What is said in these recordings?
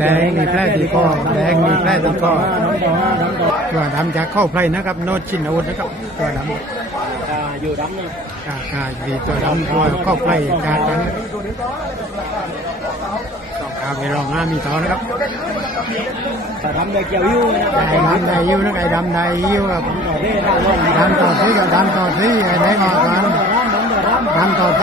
แดงมีแพร่ตีก้อแดงมีแพร่ตีก้อตัวดำจะเข้าไพรนะครับ โนชินอาวุธนะครับ ตัวดำอยู่ดำนะกาดีตัวดำตัวเข้าไพรกาดนะกาไปรองหน้ามีต่อนะครับตัวดำได้เกี่ยวยู่นะไอ้ดำได้ยู่นะไอ้ดำได้ยู่ครับดำต่อที่กับดำต่อที่ไอ้ไหนมา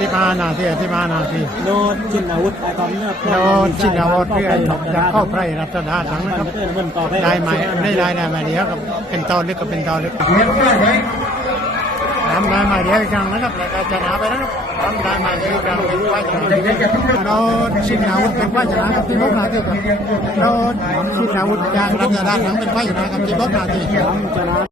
ที่บานนาทีที่บานนาทีโนชินาวุฒิตอนนี้โนชินาวุฒิจะเข้าไพรรัตนาสังนะครับได้ไหมไม่ได้ได้ไหมเดียวกับเป็นตอนเล็กก็เป็นตอนเล็กทำได้ไหมเดียวกันนะครับจะหนาไปนะ้รับทำได้ไหมเดียวกันว่าจะโนชินาวุฒิว่าจะนะครับที่บ้านนาทีโนชินาวุฒิการรัตนาสังเป็นว่าจะนะครับที่บ้านนาที